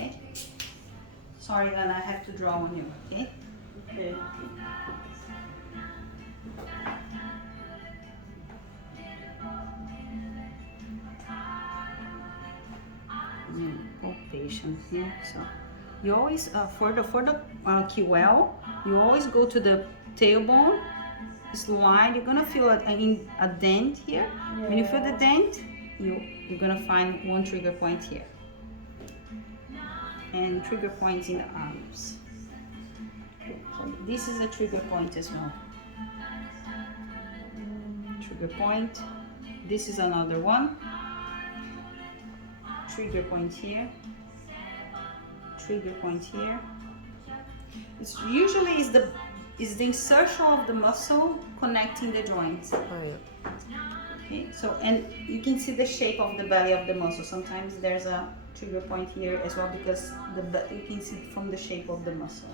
okay? Sorry, Anna, I have to draw on you, okay? Okay. Hold patient here. So you always for the QL, you always go to the tailbone, slide. You're gonna feel a dent here. Yeah. When you feel the dent, you're gonna find one trigger point here, and trigger points in the arms. So this is a trigger point as well. Trigger point. This is another one. Trigger point here. Trigger point here. It's usually is the insertion of the muscle connecting the joints. Oh, yeah. Okay, so and you can see the shape of the belly of the muscle. Sometimes there's a trigger point here as well because you can see it from the shape of the muscle.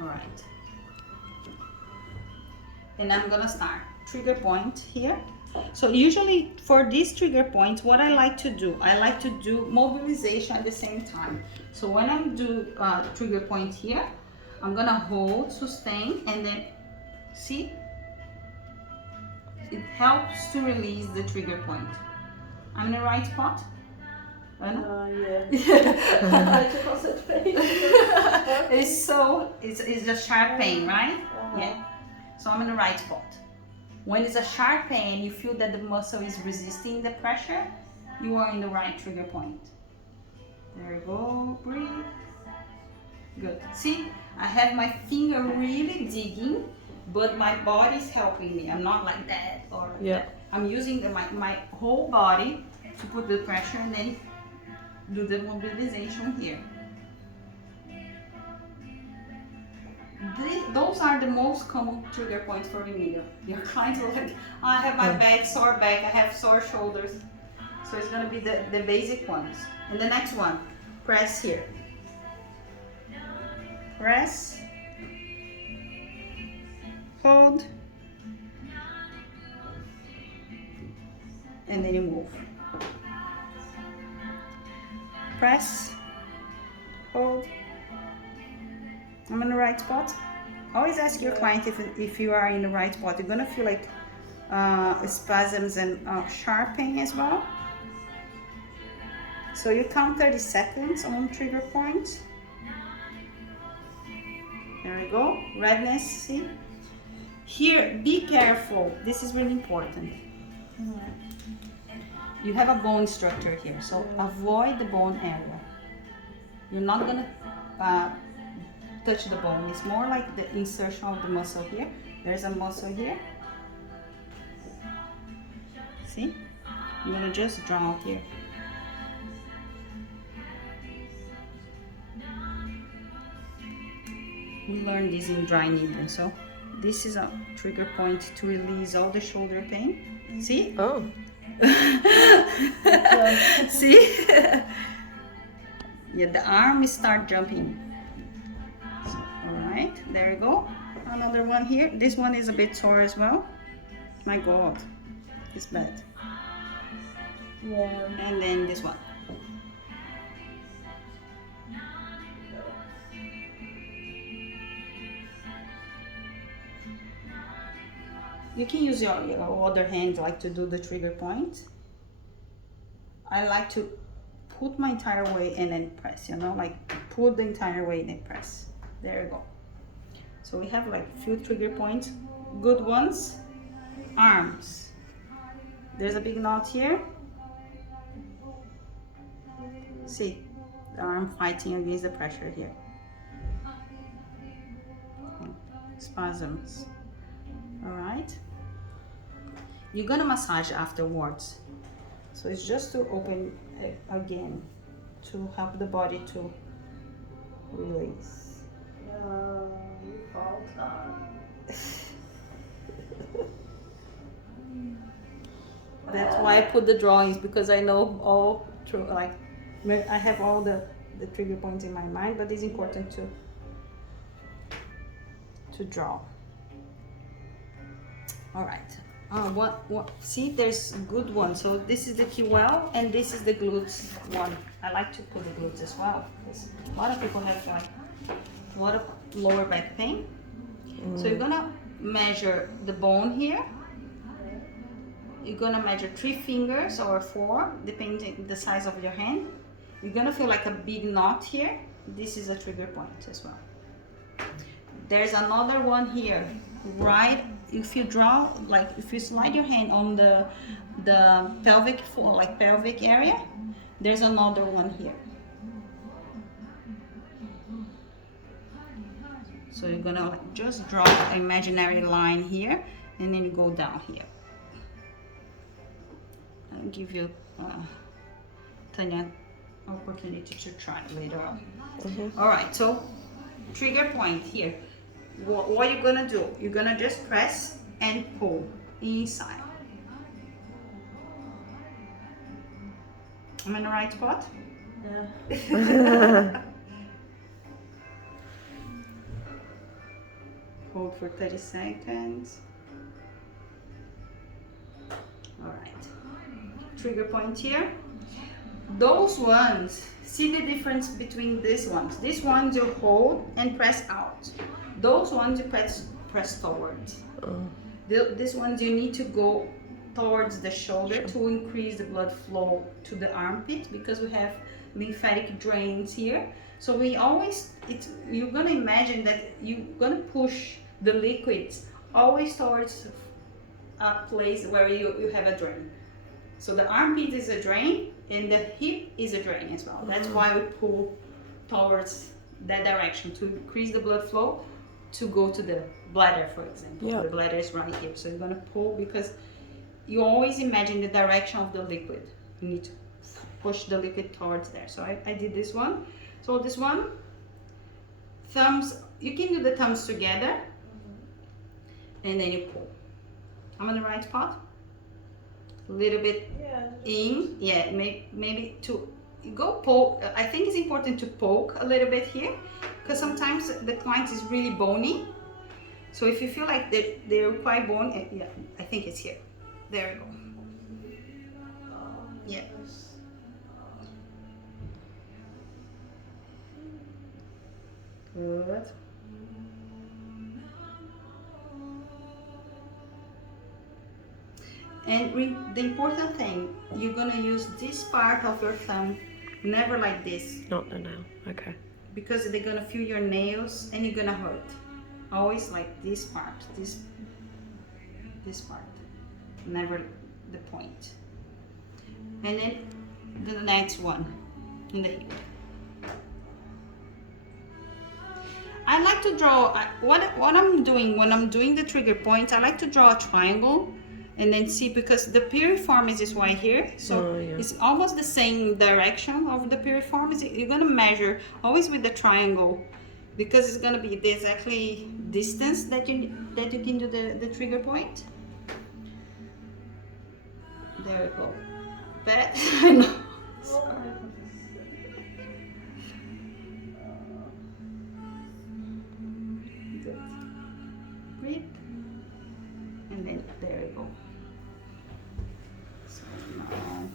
All right. And I'm gonna start trigger point here. So usually for these trigger points, what I like to do mobilization at the same time. So when I do trigger point here, I'm gonna hold, sustain, and then see, it helps to release the trigger point. I'm in the right spot? Anna? Yeah. I took concentration. It's just sharp pain, right? Yeah. So I'm in the right spot. When it's a sharp pain, you feel that the muscle is resisting the pressure, you are in the right trigger point. There you go, breathe. Good. See, I have my finger really digging, but my body's helping me. I'm not like that or like that. I'm using my whole body to put the pressure and then do the mobilization here. Those are the most common trigger points for Emilio. Your clients will like, I have my back, sore back, I have sore shoulders. So it's gonna be the basic ones. And the next one, press here. Press. Hold. And then you move. Press. Hold. I'm in the right spot. Always ask your client if you are in the right spot. You're gonna feel like spasms and sharp pain as well. So you count 30 seconds on trigger point. There we go. Redness, see? Here, be careful. This is really important. You have a bone structure here, so avoid the bone area. You're not gonna touch the bone. It's more like the insertion of the muscle here. There's a muscle here. See? I'm gonna just draw here. We learned this in dry needling. So this is a trigger point to release all the shoulder pain. See? Oh. See? Yeah, the arm start jumping. Alright, there you go. Another one here. This one is a bit sore as well. My God, it's bad. Yeah. And then this one. You can use your other hand like to do the trigger point. I like to put my entire weight and then press, you know, like put the entire weight and press. There you go. So we have like few trigger points, good ones. Arms. There's a big knot here. See, the arm fighting against the pressure here. Spasms. All right. You're gonna massage afterwards. So it's just to open again, to help the body to release. You fall down. That's why I put the drawings, because I know all like I have all the trigger points in my mind, but it's important to draw. All right, what? See, there's a good one. So this is the QL and this is the glutes one. I like to put the glutes as well because a lot of people have like a lot of lower back pain. So you're gonna measure the bone here. You're gonna measure 3 fingers or 4, depending the size of your hand. You're gonna feel like a big knot here. This is a trigger point as well. There's another one here, right? If you draw, like if you slide your hand on the pelvic floor, like pelvic area, there's another one here. So you're gonna like just draw an imaginary line here, and then you go down here. I'll give you, Tanya, opportunity to try later on. All right, so trigger point here. What you're gonna do? You're gonna just press and pull inside. I'm in the right spot? Yeah. Hold for 30 seconds. All right. Trigger point here. Those ones, see the difference between these ones. These ones you hold and press out. Those ones you press towards. These ones you need to go towards the shoulder to increase the blood flow to the armpit because we have lymphatic drains here. So we always, you're gonna imagine that you're gonna push the liquids always towards a place where you have a drain. So the armpit is a drain and the hip is a drain as well. That's why we pull towards that direction to increase the blood flow to go to the bladder, for example. Yeah. The bladder is right here. So you're gonna pull because you always imagine the direction of the liquid. You need to push the liquid towards there. So I did this one. So this one, thumbs, you can do the thumbs together and then you pull. I'm in the right spot? A little bit in, yeah, maybe to go poke. I think it's important to poke a little bit here because sometimes the client is really bony. So if you feel like they're quite bony, yeah, I think it's here. There we go. Yeah. Good. And the important thing, you're gonna use this part of your thumb, never like this. Not the nail. Okay. Because they're gonna feel your nails and you're gonna hurt. Always like this part, this part, never the point. And then the next one, in the hip. I like to draw, what I'm doing when I'm doing the trigger point, I like to draw a triangle and then see, because the piriform is right here, so it's almost the same direction of the piriform. You're gonna measure always with the triangle because it's gonna be the exactly distance that you can do the trigger point. There we go. But I know. Good. Breathe. And then there we go. So now,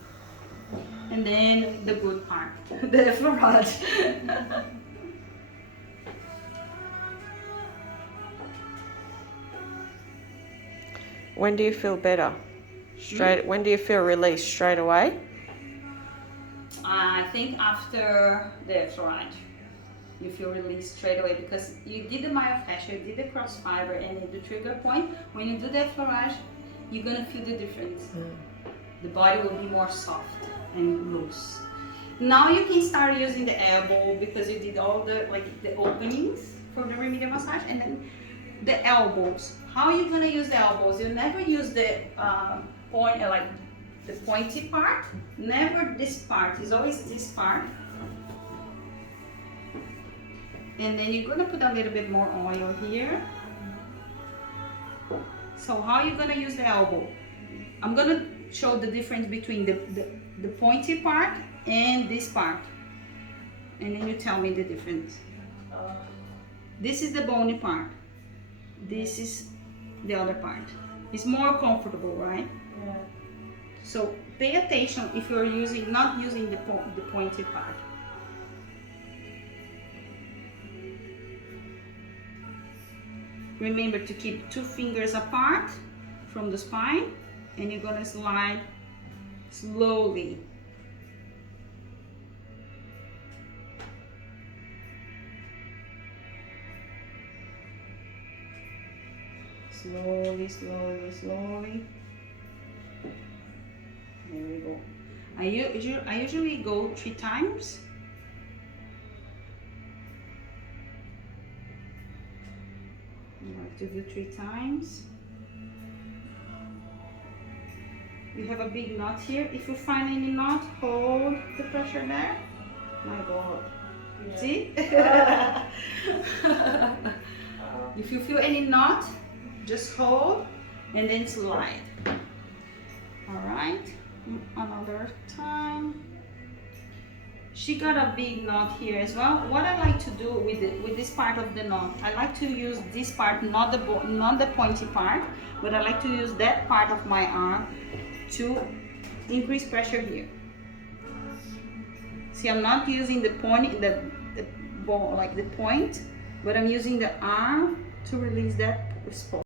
and then the good part, the effleurage. When do you feel better? When do you feel release? Straight away? I think after the effleurage, you feel released straight away because you did the myofascia, you did the cross fiber, and the trigger point. When you do the effleurage, you're gonna feel the difference. The body will be more soft and loose. Now you can start using the elbow because you did all the openings for the remedial massage, and then the elbows. How are you gonna use the elbows? You never use the point, like the pointy part. Never this part. It's always this part. And then you're gonna put a little bit more oil here. So how are you gonna use the elbow? I'm gonna show the difference between the pointy part and this part. And then you tell me the difference. This is the bony part. This is the other part. It's more comfortable, right? Yeah. So pay attention if you're not using the pointed part. Remember to keep 2 fingers apart from the spine, and you're gonna slide slowly. Slowly, slowly, slowly. There we go. I usually go 3 times. I like to do 3 times. You have a big knot here. If you find any knot, hold the pressure there. My God. Yeah. See? If you feel any knot, just hold and then slide. All right, another time. She got a big knot here as well. What I like to do with this part of the knot, I like to use this part, not the pointy part, but I like to use that part of my arm to increase pressure here. See, I'm not using the point, the ball like the point, but I'm using the arm to release that spot.